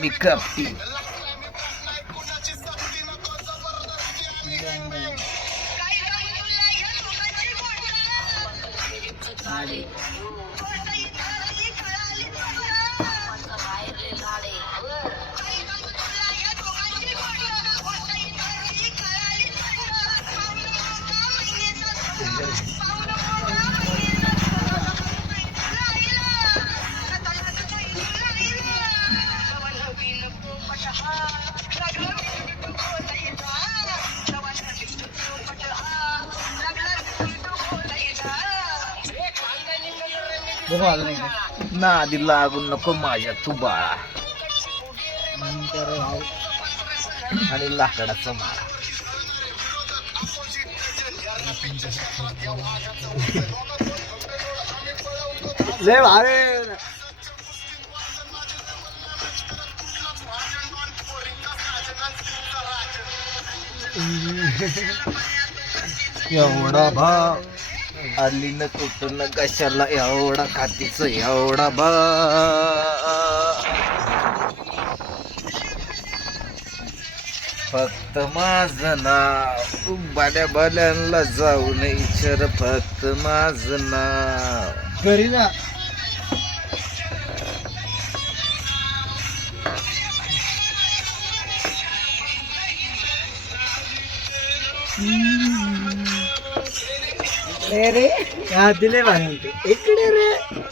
मी कपटी. नादी लागू नको माझ्या तू बाळा. आणि लाकडाचा माळा. लय भारी. एवढा भाव आली न कुठं न कशाला एवढा खातीच एवढा फक्त माझं नाव बाल्या बाल्यांना जाऊ नये विचार फक्त माझं नाव घरी ना. रे दिले इकडे रे.